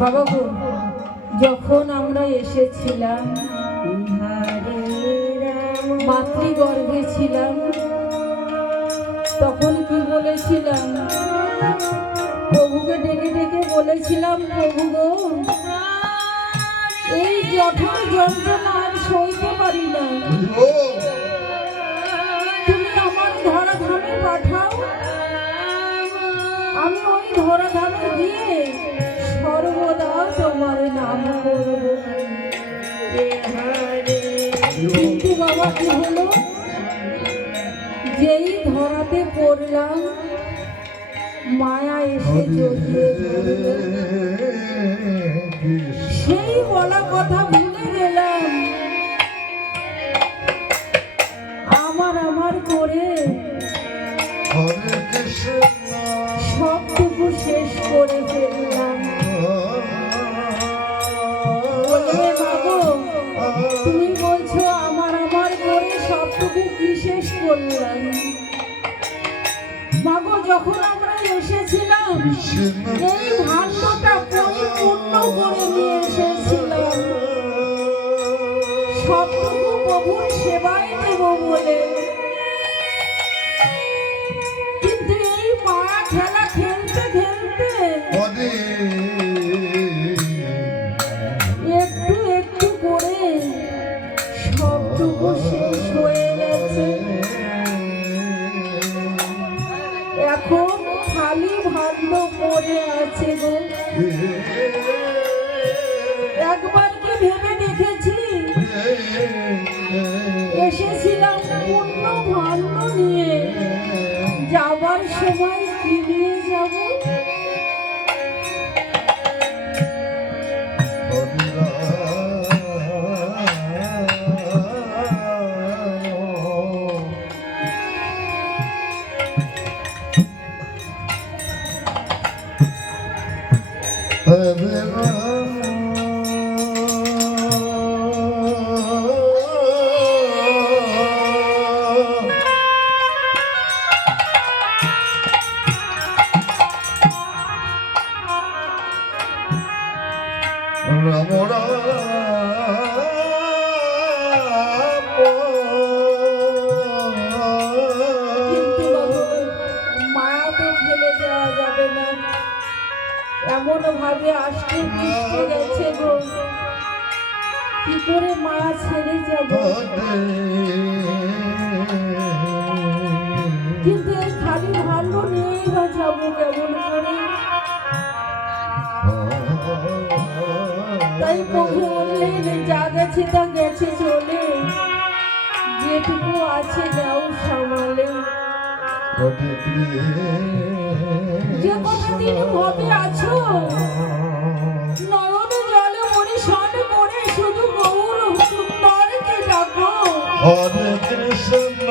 বাবা গো, যখন আমরা এসেছিলাম মাতৃগর্ভে ছিলাম, তখন কি বলেছিলাম? প্রভুকে ডেকে ডেকে বলেছিলাম, প্রভু গো, এই জঠর যন্ত্রণা আর সইতে পারি না, তুমি আমার ধরাধামে পাঠাও, আমি ওই ধরাধামে গিয়ে সর্বদা তোমার নাম করব। কিন্তু বাবা কি হলো, যেই ধরাতে পড়লাম মায়া এসে জড়িয়ে ধরল। সেই বলা কথা ভুলে গেলাম, আমার আমার করে সবটুকু শেষ করে ফেললাম। বলবে মাগো, তুমি বলছো আমার আমার করে সবটুকু কি শেষ করলাম? মাগো, যখন আমরা এসেছিলাম এই ভাণ্ডটা পরিপূর্ণ করে নিয়ে এসেছিলাম, সবটুকু প্রভুর সেবায় দেব বলে। কিন্তু এই পাড়া খেলা খেলতে খেলতে একটু একটু করে সবটুকু শেষ হয়ে গেছে। এখন খালি ভাণ্ড পড়ে আছে গো। একবার কি ভেবে দেখেছি, এসেছিলাম পূর্ণ ভাণ্ড নিয়ে, যাবার সময় কি নিয়ে যাব? এমন ভাবে আসতে মিশতে গেছে গো, কি করে মায়া ছেড়ে যাব? কিন্তু এই খালি ভাণ্ড নিয়েই বা যাবো কেমন করে? তাই প্রভু বললেন, যা গেছে তা গেছে চলে, যেটুকু আছে যাও সামালে। যে কথা দিন ভাবে আছো, নয়ন জলে পরিশান করে শুধু গৌর সুন্দরকে ডাকো। হরে কৃষ্ণ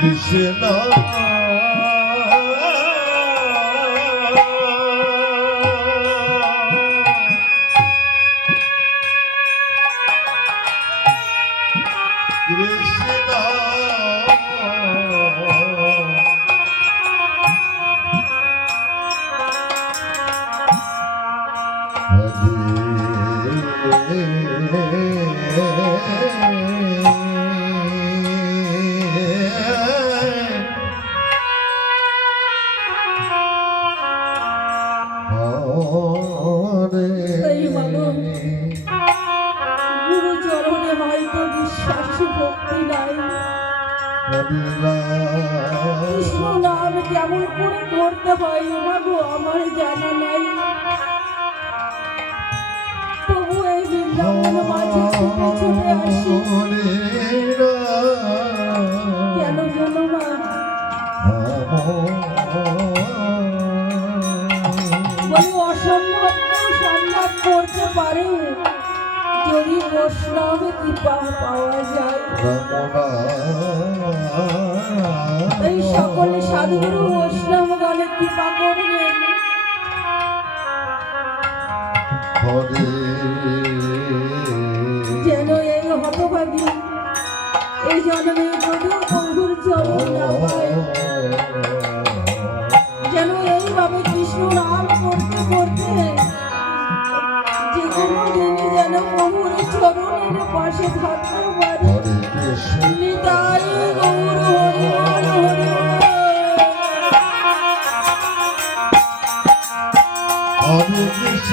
কৃষ্ণ গুরু চরণে হয়তো বিশ্বাস ভক্তি নাই, কৃষ্ণ নাম কেমন করে করতে হয় মাগো আমার জানা নাই। তবু এই বৃন্দাবন মাঝে ছুটে ছুটে আসি কেন জানো মা? বলে অসম্ভব সম্ভব করতে পারে যদি বৈষ্ণব কৃপা পাওয়া যায়। এই সকলে সাধুগুরু বৈষ্ণবগণে কৃপা করবেন, যেন এই হতভাগী এই জন্মে যদি প্রভুর চরণ না পায়, যেন এইভাবে কৃষ্ণ নাম করতে করতে যে কোনো দিনই যেন প্রভুর চরণের পাশে থাকতে পারে। নিতাই গৌর হরি বল, হরি বল। হরে কৃষ্ণ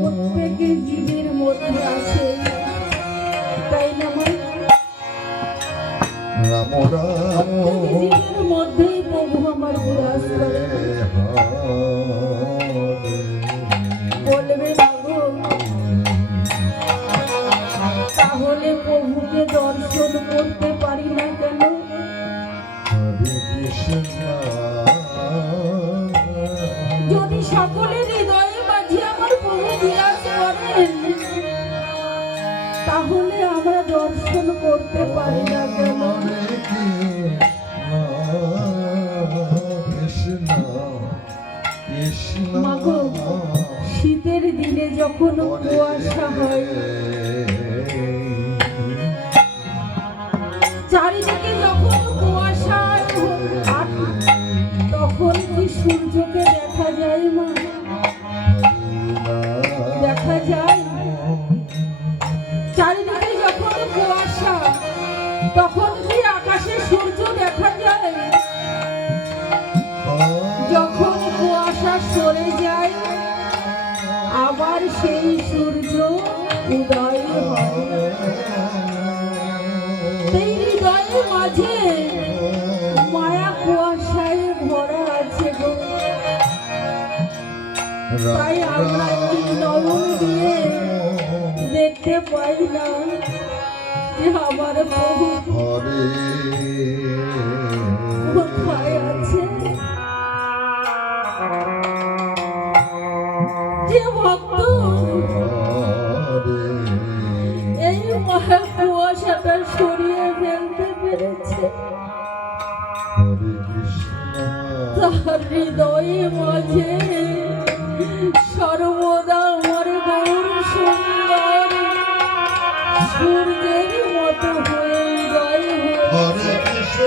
প্রত্যেকের জীবের মধ্যে আছে, তাই না মা? জীবের মধ্যেই প্রভু আমার বিরাজ করে। বলবে মাগো, তাহলে প্রভুকে দর্শন করতে পারি না কেন? যদি সকলের হৃদয়ে মাঝে আমার প্রভু বিরাজ করেন, তাহলে আমরা দর্শন করতে পারি না কেন? মাগো, শীতের দিনে যখন কুয়াশা হয়, চারিদিকে যখন কুয়াশা তখন কি সূর্যকে দেখা যায় মা? দেখা যায়। চারিদিকে যখন কুয়াশা তখন কি আকাশে সূর্য দেখা যায়? যখন কুয়াশা সরে যায় আবার সেই সূর্য উদয় হয়। এই হৃদয়ের মাঝে মায়া কুয়াশায় ভরা আছে গো। তাই আমরা এই নয়ন দিয়ে দেখতে পাই না যে আমার প্রভু কোথায় আছে। যে ভক্ত এই মায়া কুয়াশাটা সরিয়ে ফেলতে পেরেছে, তার হৃদয়ে মাঝে সর্বদা আমার গৌর সুন্দর সূর্যের মতো হয়ে উদয় হয়েছে।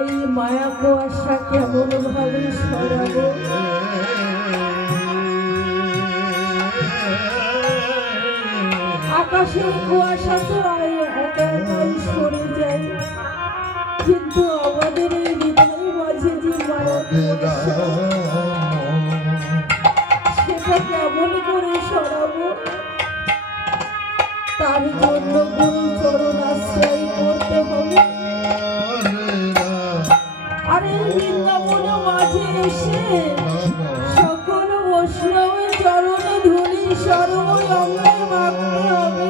এই মায়া কুয়াশা কেমন ভাবে সরাবো? আকাশের কুয়াশা তো একাই সরে যায়, কিন্তু আমাদের এই হৃদয়ের মাঝে যে মায়া কুয়াশা সেটা কেমন করে সরাবো? তার জন্য গুরু চরণ আশ্রয় করতে হবে। আর এই বৃন্দাবন মাঝে এসে সকল বৈষ্ণবের চরণে ধুলি সর্ব অঙ্গে মাখতে হবে।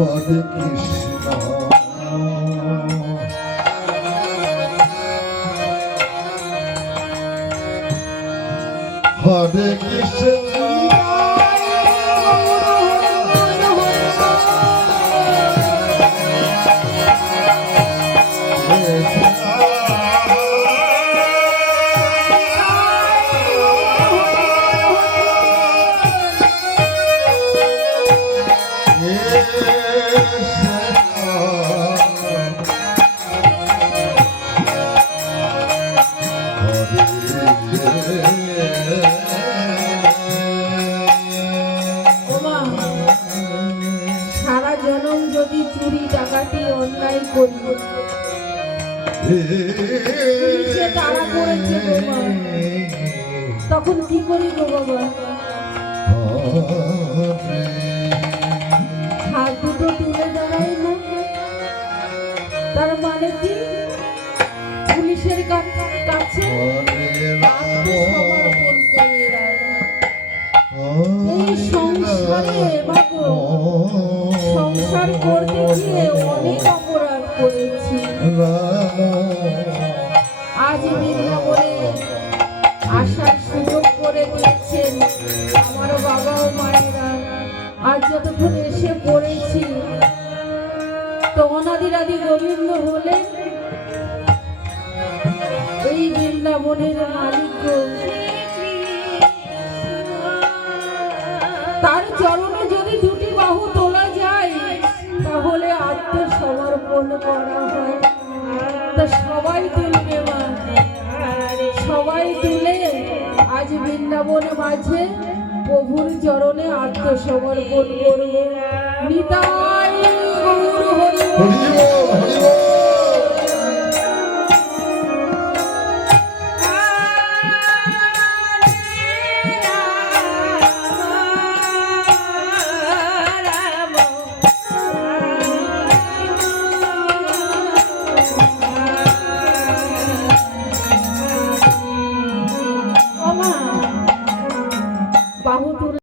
হরে কৃষ্ণ হরে কৃষ্ণ সারা জনম যদি চুরি ডাকাতি অন্যায় করি, পুলিশে তাড়া করেছে গো মা, তখন কি করি গো বাবা? হাত দুটো তুলে দাঁড়াই না, তার মানে কি পুলিশের কাছে আত্মসমর্পণ করে এই সংসারে বাবু সংসার করতে গিয়ে অনেক অপরাধ করেছি। আজ বৃন্দাবনে আসার সুযোগ করে দিয়েছেন আমার বাবা ও মায়েরা। আজ যতক্ষণ এসে পড়েছি তো অনাদিরাদি গোবিন্দ হলেন এই বৃন্দাবনের মালিক। তার চরণে যদি দুটি বাহু তোলা যায় তাহলে আত্মসমর্পণ করা হয়। তা সবাই তুলবে মা, সবাই তুলে আজ বৃন্দাবন মাঝে প্রভুর চরণে আত্মসমর্পণ করব। নিতাই গৌর হরি।